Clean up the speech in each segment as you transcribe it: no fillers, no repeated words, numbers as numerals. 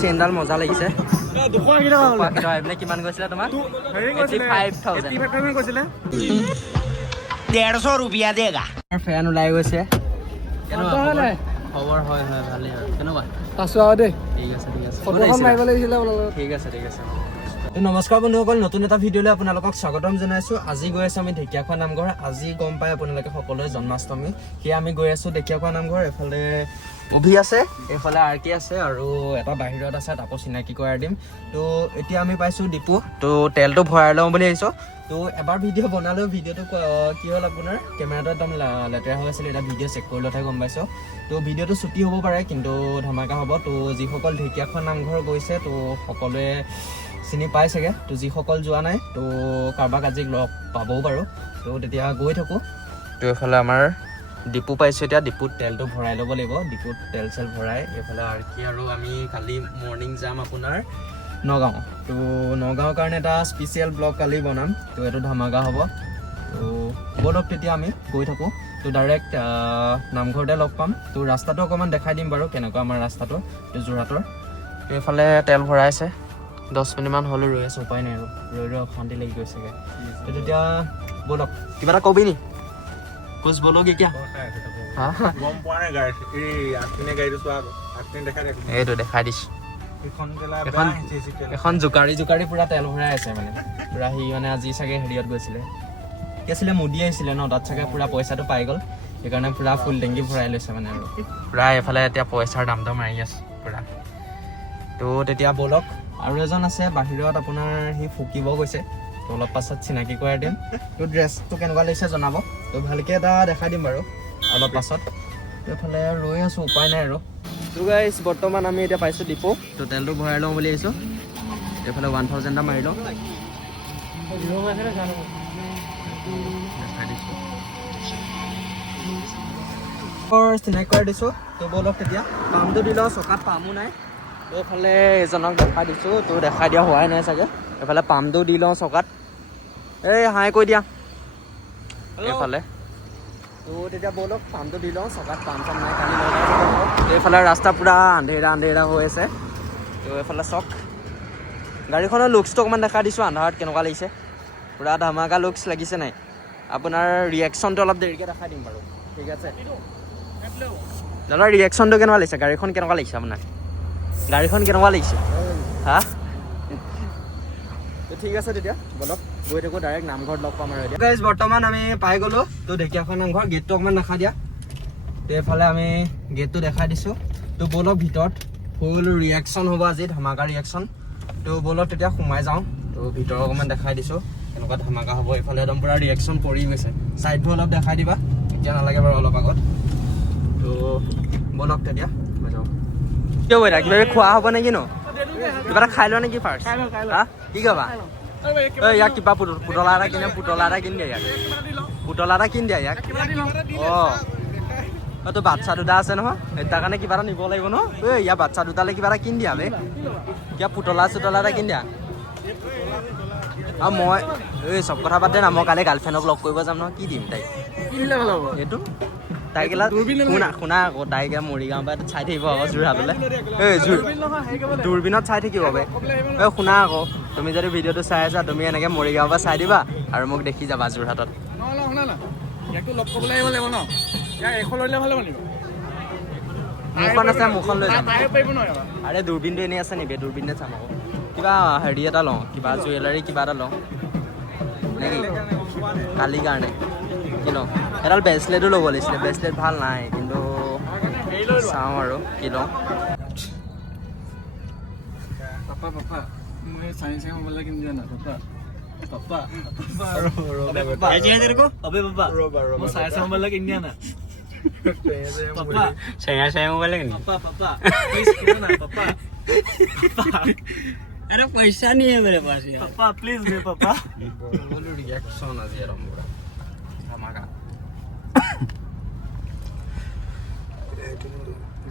চেইনডাল মজা লাগিছে। 200 টকা এইবিলাক কিমান কৈছিলে তোমাৰ? 85,000 কৈছিলে। 150 रुपया देगा। ফেন ওলাই গৈছে। খবৰ হয় ভালেই আৰু কেনেকুৱা? আছো আৰু দেই। ঠিক আছে ফটোখন মাৰিব লাগিছিলে আপোনালোকক। ঠিক আছে নমস্কাৰ বন্ধুসকল, নতুন এটা ভিডিঅ'লৈ আপোনালোকক স্বাগতম জনাইছোঁ। আজি গৈ আছোঁ আমি ঢেকীয়াখোৱা নামঘৰ। আজি গম পাই আপোনালোকে সকলোৱে জন্মাষ্টমী, সেয়া আমি গৈ আছোঁ ঢেকীয়াখোৱা নামঘৰ। এফালে অভি আছে, এইফালে আৰকি আছে আৰু এটা বাহিৰত আছে, তাকো চিনাকি কৰাই দিম। তো এতিয়া আমি পাইছোঁ ডিপু, তো তেলটো ভৰাই লওঁ বুলি আহিছোঁ। তো এবাৰ ভিডিঅ' বনালেও ভিডিঅ'টো কি হ'ল আপোনাৰ কেমেৰাটো একদম লেতেৰা হৈ আছিলে। এটা ভিডিঅ' চেক কৰিলতহে গম পাইছোঁ। তো ভিডিঅ'টো ছুটি হ'ব পাৰে কিন্তু ধামাকা হ'ব। তো যিসকল ঢেকীয়াখোৱা নামঘৰ গৈছে তো সকলোৱে চিনি পাই চাগে। তো যিসকল যোৱা নাই তো কাৰোবাক আজি লগ পাবও পাৰোঁ। তো তেতিয়া গৈ থাকোঁ। তো এইফালে আমাৰ ডিপু পাইছোঁ। এতিয়া ডিপুত তেলটো ভৰাই ল'ব লাগিব। ডিপুত তেল চেল ভৰাই এইফালে আৰকি আৰু আমি কালি মৰ্ণিং যাম আপোনাৰ নগাঁও। তো নগাঁৱৰ কাৰণে এটা স্পেচিয়েল ব্লগ কালি বনাম। তো এইটো ধামাকা হ'ব। তো ব'লক তেতিয়া আমি গৈ থাকোঁ। তো ডাইৰেক্ট নামঘৰতে লগ পাম। তো ৰাস্তাটো অকণমান দেখাই দিম বাৰু কেনেকুৱা আমাৰ ৰাস্তাটো। তো যোৰহাটৰ তো এইফালে তেল ভৰাইছে। 10 মিনিটমান হ'লেও ৰৈ আছোঁ, উপায় নাই আৰু ৰৈ অশান্তি লাগি গৈছেগৈ। তো তেতিয়া ব'লক, কিবা এটা কবি নি কোচ ব'লক এতিয়া। এইটো দেখাই দিছোঁ। এখন জোকাৰি পুৰা তেল ভৰাই আছে মানে পুৰা। সি মানে আজি চাগে হেৰিয়ত গৈছিলে, কি আছিলে মুদি আহিছিলে ন, তাত চাগে পুৰা পইচাটো পাই গ'ল, সেইকাৰণে পুৰা ফুল টেংকি ভৰাই লৈছে মানে আৰু পুৰা এইফালে এতিয়া পইচাৰ দামটো মাৰি আছে পুৰা। তো তেতিয়া ব'লক, আৰু এজন আছে বাহিৰত আপোনাৰ, সি ফুকিব গৈছে। তো অলপ পাছত চিনাকি কৰাই দিম। তো ড্ৰেছটো কেনেকুৱা লাগিছে জনাব। তো ভালকৈ এটা দেখাই দিম বাৰু অলপ পাছত। এইফালে ৰৈ আছোঁ, উপায় নাই আৰু। তো গাইছ বৰ্তমান আমি এতিয়া পাইছোঁ ডিপু। তো তেলটো ভৰাই লওঁ বুলি আহিছোঁ। এইফালে 1000 এটা মাৰি লওঁ। চিনাকি কৰাই দিছোঁ। তো ব'লক তেতিয়া পামটো দি লওঁ, চকাত পামো নাই। তো এইফালে এজনক দেখাই দিছোঁ। তো দেখাই দিয়া হোৱাই নাই চাগে। এইফালে পামটো দি লওঁ চকাত। এই হাই কৈ দিয়া এইফালে। তো তেতিয়া ব'লক পামটো দি লওঁ, চকাত পাম চাম নাই কালি লগাই। এইফালে ৰাস্তা পূৰা আন্ধেৰা হৈ আছে। তো এইফালে চক গাড়ীখনৰ লুকছটো অকণমান দেখাই দিছোঁ আন্ধাৰত কেনেকুৱা লাগিছে। পূৰা ধামাকা লুকছ লাগিছে নাই। আপোনাৰ ৰিয়েকশ্যনটো অলপ দেৰিকৈ দেখাই দিম বাৰু, ঠিক আছে। দাদা ৰিয়েকশ্যনটো কেনেকুৱা লাগিছে, গাড়ীখন কেনেকুৱা লাগিছে আপোনাৰ? গাড়ীখন কেনেকুৱা লাগিছে হা? তো ঠিক আছে তেতিয়া ব'লক গৈ থাকোঁ, ডাইৰেক্ট নামঘৰত লগ পাম আৰু এতিয়া। গাইজ বৰ্তমান আমি পাই গ'লোঁ। তো ঢেকীয়াখোৱা নামঘৰ গেটটো অকণমান দেখাই দিয়া। তো এইফালে আমি গেটটো দেখাই দিছোঁ। তো ব'লক ভিতৰত ফুল ৰিয়েকশ্যন হ'ব আজি, ধামাকা ৰিয়েকশ্যন। তো ব'লক তেতিয়া সোমাই যাওঁ। তো ভিতৰত অকণমান দেখাই দিছোঁ কেনেকুৱা ধামাকা হ'ব। এইফালে একদম পূৰা ৰিয়েকশ্যন পৰি গৈছে। ছাইডবোৰ অলপ দেখাই দিবা, এতিয়া নালাগে বাৰু অলপ আগত। তো ব'লক তেতিয়া হৈ যাওঁ। কিয় বৈদা কিবা খোৱা হ'ব নেকি ন? কিবা এটা খাই লোৱা নেকি ফাৰ্ষ্ট? হা কি খাবা? ইয়াক কিবা পুতলা এটা কিনে দিয়া ইয়াক, পুতলা এটা কিন দিয়া ইয়াক। অঁ তোৰ বাচ্ছা দুটা আছে নহয়, তাৰ কাৰণে কিবা এটা নিব লাগিব ন। ইয়াৰ বাচ্ছা দুটালৈ কিবা এটা কিন দিয়া বে, কিবা পুতলা এটা কিন দিয়া। আৰু মই চব কথা বাদ দে না, মই কালি গাৰ্লফ্ৰেণ্ডক লগ কৰিব যাম নহয়, কি দিম তাইক? এইটো তাইক শুনা আকৌ, তাইক মৰিগাঁও পৰা চাই থাকিব আকৌ যোৰহাটলৈ। দূৰবীনত চাই থাকিব বে। শুনা আকৌ, তুমি যদি ভিডিঅ'টো চাই আছা তুমি এনেকৈ মৰিগাঁৱৰ পৰা চাই দিবা আৰু মোক দেখি যাবা যোৰহাটত। মুখন আছে, মুখন লৈ যাম। আৰে দূৰবীনটো এনেই আছে নেকি? দূৰবীনে চাম আকৌ। কিবা হেৰি এটা লওঁ, কিবা জুৱেলাৰী কিবা এটা লওঁ নেকি কালিৰ কাৰণে। কি লওঁ? এডাল ব্ৰেচলেটো ল'ব লাগিছিলে, ব্ৰেচলেট ভাল নাই কিন্তু চাওঁ আৰু কি লওঁ। अरे पैसा नहीं है मेरे पास यार। पापा प्लीज दे पापा। बोलो रिएक्शन आज यार हमरा धमाका।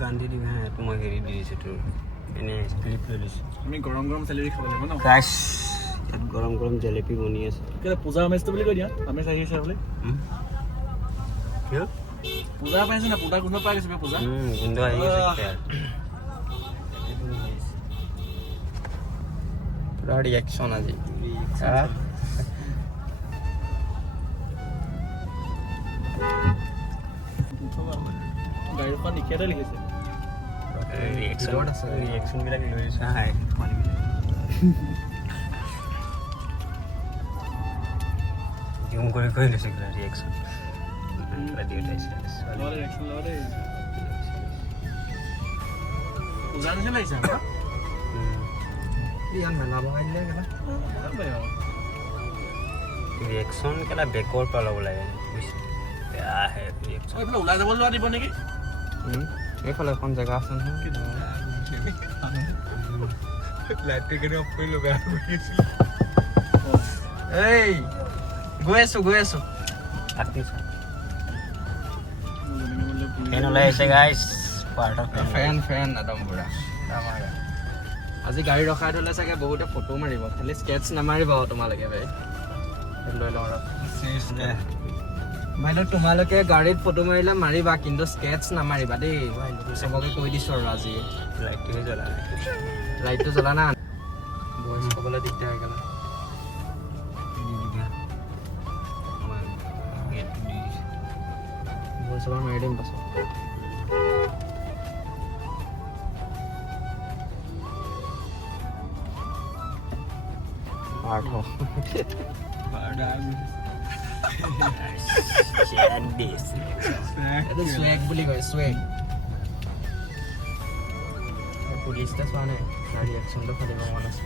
गांधी दी है तुम हेरी दी से तो এনে ক্লিপ লৈ লৈছো। আমি গৰম জেলেপি খাব লাগিব ন। গাইস ইয়াত গৰম জেলেপি বনি আছে। কেলে পূজা আমেজটো বুলি কৈ দিয়া, আমেজ আহি আছে বুলি। কি পূজা পাইছে না? পূজা কোন পাই গৈছে পূজা? কিন্তু আহি আছে পুৰা ৰিয়েকশ্যন আজি গাড়ীখন নিকিয়াতে লিখিছে ৰিয়েকশ্যন বিলাক লৈ চাই জুম কৰি কৰি লৈছে ৰিয়েকশ্যন ৰিয়েকশ্যন কেলা বেকৰ পৰা ল'ব লাগে ওলাই যাব লোৱা দিব নেকি এইফালে এখন জেগা আছে নহয় লাইটটো কেনে অফ কৰি ল'বা এই গৈ আছো ফেন ওলাই আহিছে গাইছ পাৰ্ট অফ ফেন একদম পুৰা আজি গাড়ী ৰখাই থ'লে চাগে বহুতে ফটো মাৰিব খালি স্কেটছ নামাৰিব তোমালোকে ভাই লৈ লওঁ বাইদেউ তোমালোকে গাড়ীত ফটো মাৰিলে মাৰিবা কিন্তু স্কেটছ নামাৰিবা দেই চবকে কৈ দিছোঁ আৰু আজি লাইটটোহে জ্বলা লাইটটো জ্বলা না ভইচ ক'বলৈ দিগদাৰ হৈ গ'ল ভইচ এবাৰ মাৰি দিম পাছত swag বুলি কয় swag পুলিচটা চোৱা নাই তাৰ ৰিয়েকশ্যনটো ফালিব মন আছে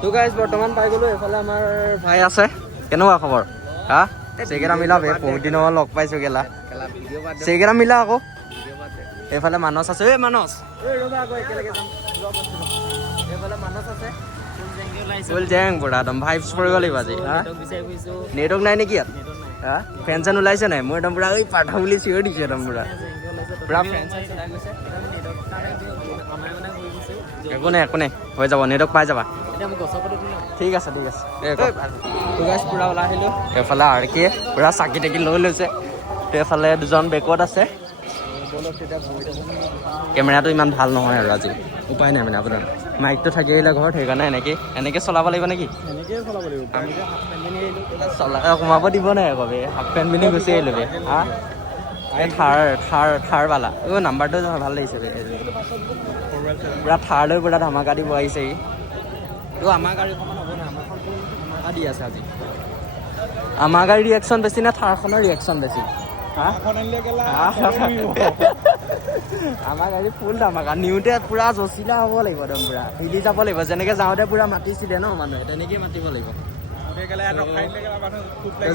তো গাইজ বৰ্তমান পাই গ'লো এইফালে আমাৰ ভাই আছে কেনেকুৱা খবৰ হা চেকেৰা মিলা বে বহুত দিনৰ লগ পাইছোঁ গেলা চেকেৰা মিলা আকৌ এইফালে মানস আছে এই মানস ৰ'বা আকৌ একেলগে যাম এইফালে মানস আছে ফুল জেং পুৰা একদম ভাইবছ পৰিব লাগিব আজি হা নেটৱৰ্ক নাই নেকি ইয়াত হা ফেন চেন ওলাইছে নাই মই একদম পুৰা এই পাঠা বুলি চিঞৰ দিছোঁ একদম পুৰা ফেন চেন চলাই গৈছে একো নাই হৈ যাব নেটৱৰ্ক পাই যাবা ঠিক আছে তো গাইজ পুৰা ওলাই আহিলোঁ এইফালে আৰ কে পুৰা চাকি তাকি লৈ লৈছে এইফালে দুজন বেকত আছে কেমেৰাটো ইমান ভাল নহয় আৰু আজি উপায় নাই মানে আপোনাৰ মাইকটো থাকি আহিলে ঘৰত সেইকাৰণে এনেকৈ চলাব লাগিব নেকি সোমাব দিব নাই আকৌ হাফ পেণ্ট পিন্ধি গুচি আহিলোঁ বে হা এই থাৰ বালা নাম্বাৰটো ভাল লাগিছে পুৰা থাৰ লৈ পুৰা ধামাকা দিব আহিছে আমাৰ গাড়ীখন হ'ব নাই আমাৰখন ধামাকা দি আছে আজি আমাৰ গাড়ীৰ ৰিয়েকশ্যন বেছি নে থাৰখনৰ ৰিয়েকশ্যন বেছি আমাৰ গাড়ী ফুল ধামাকা নিওঁতে পুৰা জচিলা হ'ব লাগিব একদম পুৰা হিলি যাব লাগিব যেনেকৈ যাওঁতে পুৰা মাতিছিলে ন মানুহে তেনেকেই মাতিব লাগিব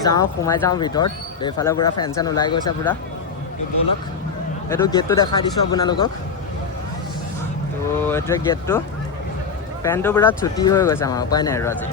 যাওঁ সোমাই যাওঁ ভিতৰত এইফালে পুৰা ফেন চেন ওলাই গৈছে পুৰা ব'লক এইটো গেটটো দেখাই দিছোঁ আপোনালোকক তো এইটোৱে গেটটো পেণ্টটো পুৰা ছুটি হৈ গৈছে আমাৰ উপায় নাই আৰু আজি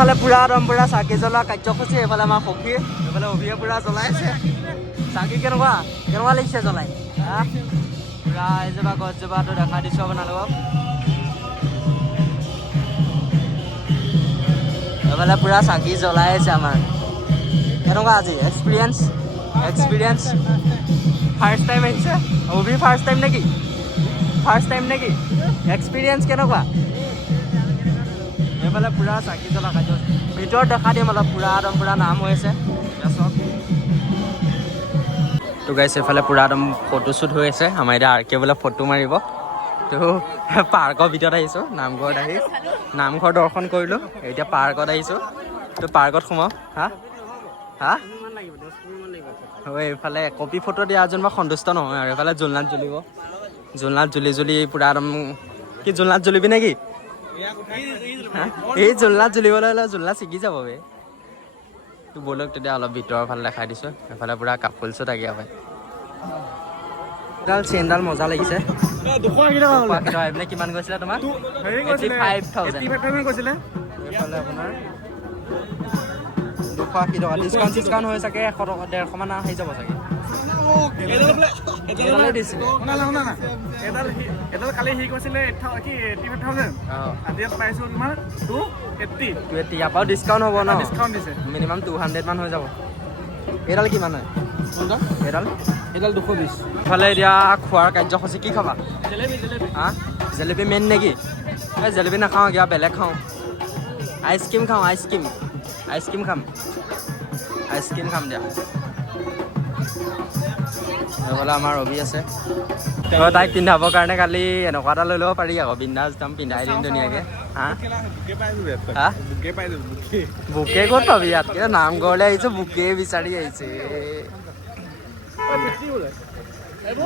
এইফালে পুৰা একদম পুৰা চাকি জ্বলোৱা কাৰ্যসূচী এইফালে আমাৰ সখী এইফালে অভিয়ে পুৰা জ্বলাইছে চাকি কেনেকুৱা লাগিছে জ্বলাই হা পুৰা এজোপা গছজোপাটো দেখাই দিছোঁ আপোনালোকক এইফালে পুৰা চাকি জ্বলাই আছে আমাৰ কেনেকুৱা আজি এক্সপিৰিয়েঞ্চ ফাৰ্ষ্ট টাইম আহিছে অভি ফাৰ্ষ্ট টাইম নেকি এক্সপিৰিয়েঞ্চ কেনেকুৱা এইফালে পুৰা চাকি জ্বলা কাৰ্য ভিতৰত দেখা দিম অলপ পুৰা একদম পুৰা নাম হৈ আছে তো গাইছ এইফালে পুৰা একদম ফটোশ্বুট হৈ আছে আমাৰ এতিয়া আৰ কে বোলে ফটো মাৰিব তো পাৰ্কৰ ভিতৰত আহিছোঁ নামঘৰত আহি নামঘৰ দৰ্শন কৰিলোঁ এতিয়া পাৰ্কত আহিছোঁ তো পাৰ্কত সোমাওঁ হা এইফালে কপি ফটো দিয়া যেনিবা সন্তুষ্ট নহয় আৰু এইফালে জোলনাত জ্বলিব জোলনাত জুলি জুলি পুৰা একদম কি জোলনাত জুলিবি নেকি এই জোলনাত জুলিবলৈ হ'লে জোলনা ছিগি যাব বে তোৰ ব'লক তেতিয়া অলপ ভিতৰৰ ফালে দেখাই দিছোঁ এফালে পুৰা কাপোলছো থাকে পাই এডাল চেইনডাল মজা লাগিছে 280 টকা এইপিনে কিমান গৈছিলে তোমাৰ হেৰি কৈছিলে 85,000 কৈছিলে এইফালে আপোনাৰ 280 টকা ডিছকাউণ্ট হৈ চাগে 100 টকা 150 মান আহি যাব চাগে এডালে দিছিলে এডাল কালি হেৰি কৈছিলে 85,000 আজি ইয়াত পাইছোঁ তোমাৰ 280 ইয়াৰ পৰাও ডিছকাউণ্ট হ'ব ন ডিছকাউণ্ট দিছে মিনিমাম 200 মান হৈ যাব এইডাল কিমান হয় এইডাল 220 ইফালে এতিয়া খোৱাৰ কাৰ্যসূচী কি খাবা হা জেলেপি মেইন নেকি এই জেলেপি নাখাওঁ কিবা বেলেগ খাওঁ আইচক্ৰীম খাওঁ আইচক্ৰীম খাম দিয়া এইফালে আমাৰ ৰবি আছে তাইক পিন্ধাবৰ কাৰণে কালি এনেকুৱা এটা লৈ ল'ব পাৰি আকৌ বিন্দাছ একদম পিন্ধাই দিম ধুনীয়াকৈ হা বুকে ক'ত পাবি ইয়াতকৈ নামঘৰলৈ আহিছোঁ বুকে বিচাৰি আহিছে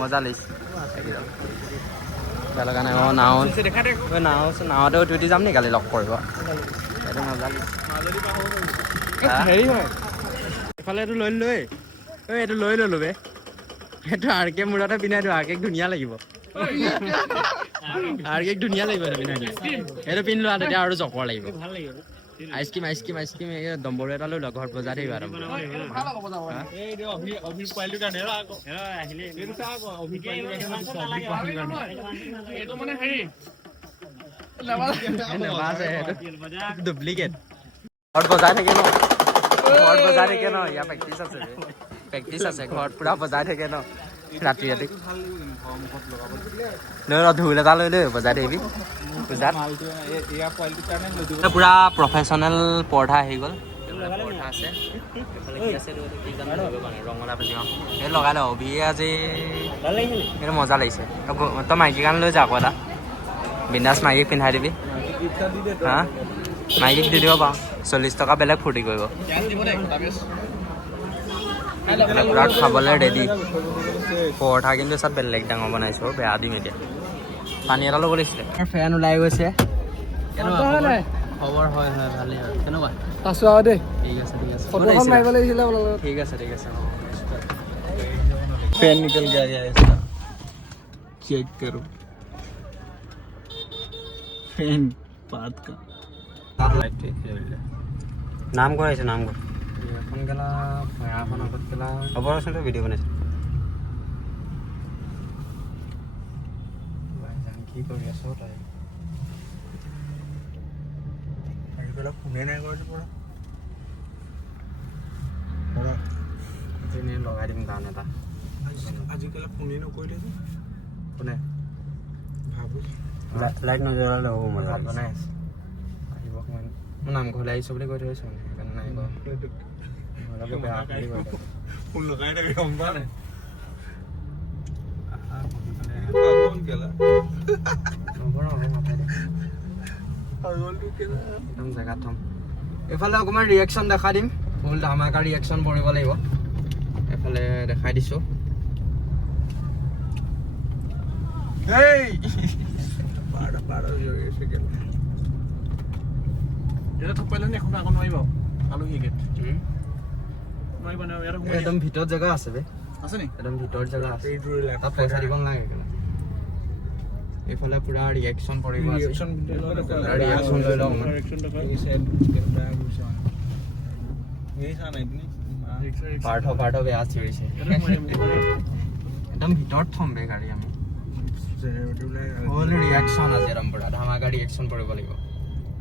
মজা লাগিছে তাৰ কাৰণে মই নাৱতে উঠি যাম নি কালি লগ কৰিব এইটো মজা লাগিছে হেৰি হয় এইফালে এইটো লৈ লৈ এইটো লৈ ল'লো বে এইটো আৰকে মূৰতে পিন্ধাই দিওঁ আৰকেক ধুনীয়া লাগিব আৰকেক ধুনীয়া লাগিব এইটো পিন্ধাই দিওঁ এইটো পিন্ধ লোৱা তেতিয়া আৰু জকৰ লাগিব আইচক্ৰীম এই দম্বৰু এটা লৈ লোৱা ঘৰত বজাই থাকিবা ডুপ্লিকেট ঘৰত বজাই থাকে ন ইয়াৰ প্ৰেক্টিচ আছে ঘৰত পুৰা বজাই থাকে ন ৰাতি ঢোল এটা লৈ লৈ বজাই থাকিবি পূজাত পুৰা প্ৰফেচনেল পৰ্দা আহি গ'ল পৰ্দা আছে ৰঙালা ভাজি এই লগাই লওঁ অভিয়ে আজি এইটো মজা লাগিছে তই মাইকীৰ কাৰণে লৈ যা আকৌ এটা বিন্দাছ মাইকীক পিন্ধাই দিবি হা মাইকীক দি দিব পাৰোঁ 40 টকা বেলেগ ফূৰ্তি কৰিব পুৰা খাবলৈ ৰেডি পৰঠা কিন্তু চব বেলেগ ডাঙৰ বনাইছোঁ বেয়া দিম এতিয়া পানী এটা ল'ব লাগিছিলে ফেন ওলাই গৈছে খবৰ হয় ভালেই হয় কেনেকুৱা আছোঁ আৰু দেই ঠিক আছে ঠিক আছে पेन निकल गया इसका चेक करो पेन पात का নামঘৰ আহিছে নামঘৰ এখন গেলা ফেৰাখন আগত গেলা অপাৰেশ্যনটো ভিডিঅ' বনাইছে কি কৰি আছ তই ফোনে নাই কৰিছে পৰা লগাই দিম গান এটা আজিকালি ফোনে নকৰিলে যে কোনে ভাবো লাইট নজ্বলালে হ'ব মই ভাত বনাই আছে আহিব অকণমান মই নামঘৰলৈ আহিছোঁ বুলি কৈ থৈছোঁ সেইকাৰণে নাহিব ফোন লগাই থাকে গম পোৱা নাই একদম জেগাত থ'ম এইফালে অকণমান ৰিয়েকশ্যন দেখাই দিম ফুল ধামাকা ৰিয়েকশ্যন কৰিব লাগিব এইফালে দেখাই দিছোঁ একদম ভিতৰত জেগা আছে বে একদম ভিতৰত জেগা আছে তাত পইচা দিব নালাগে এইফালে পুৰা ৰিয়েকশ্যন পৰিব ৰিয়েকশ্যন লৈ লওঁ পাৰ্থ বেয়া চিঞৰিছে একদম ভিতৰত থ'ম বে গাড়ী আমি ফুল ৰিয়েকশ্যন আছে একদম পুৰা ধামাকা ৰিয়েকশ্যন কৰিব লাগিব